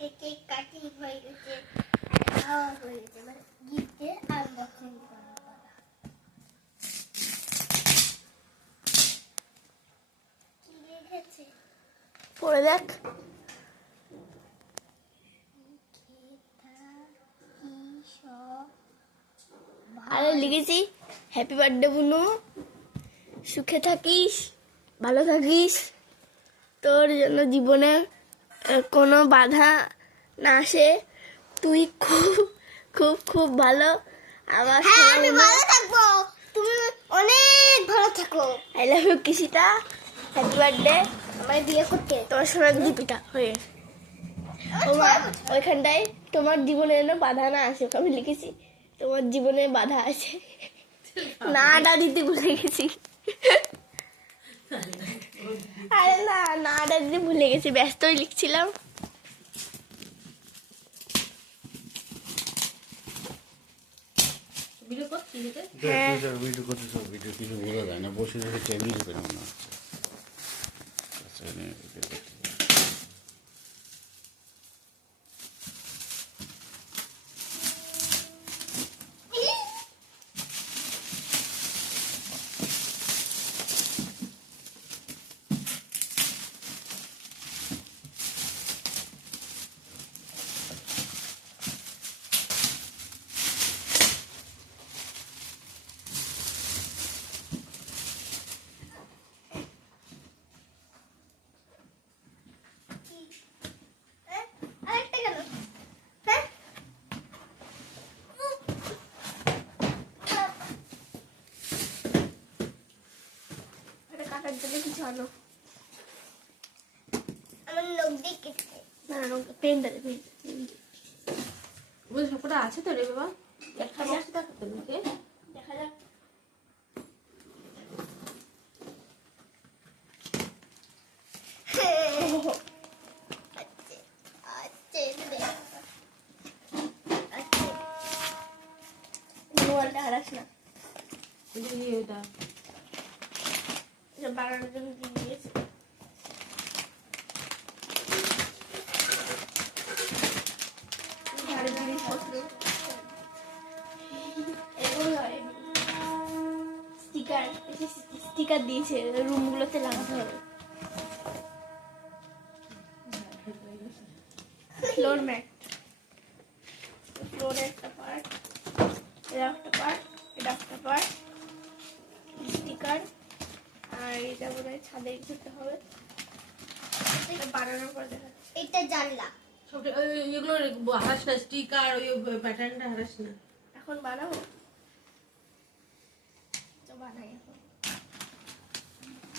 Cake cutting হয়ে গেছে, খাওয়া হয়ে গেছে, মানে গিফটে আনবক্সিং করার পালা। কি লিখেছে পড়ে দেখ। আরে লিখেছি হ্যাপি বার্থডে বুনু, সুখে থাকিস, ভালো থাকিস, তোর জন্য জীবনে কোনো বাধা না আসে, তুই খুব খুব খুব ভালো আমার। হ্যাঁ, আমি ভালো থাকবো, তুমি অনেক ভালো থাকো। আই লাভ ইউ কিসিটা, হ্যাপি বার্থডে। আমার বিয়ে করতে তোমার সোনার দীপিকা হয়ে তোমার ওইখানটায় তোমার জীবনে যেন বাধা না আসে, আমি লিখেছি তোমার জীবনে বাধা আছে। নাটা দিতে ভুলে গেছি। আরে না, নাটা দিতে ভুলে গেছি, ব্যস্তই লিখছিলাম। হ্যাঁ ভিডিও করতে সব ভিডিও কিছু বোঝা যায় না, বসে বসে টেবিল পেলাম না। আরেকটা গেল। হ্যাঁ, এটা কাটার জন্য কিছু আনো। আমার লোক দিয়ে কেটে না না, পেনটা দে, পেন। ওই সবকটা আছে তো রে বাবা, দেখা একটা যাক, বক্স দেখাতে মুখে। দেখা যাক। মোবাইলটা হারাস না, ওই যে ওটা এটা বানানোর জন্য দিয়ে দিয়েছি। ঘরের জিনিসপত্র এগুলো হয়, স্টিকার, স্টিকার দিয়েছে, রুমগুলোতে লাগাতে হবে। ফ্লোর ম্যাট, ফ্লোরের একটা পার্ট, এটা একটা পার্ট, এটা একটা পার্ট, স্টিকার, আর এটা বোধ হয় ছাদে দিতে হবে। এটা বানানোর পর দেখা যাবে। এটা জানলা। সব এগুলো হারাস না, স্টিকার ওই প্যাটার্নটা হারাস না। এখন বানাবো, তো বানাই এখন।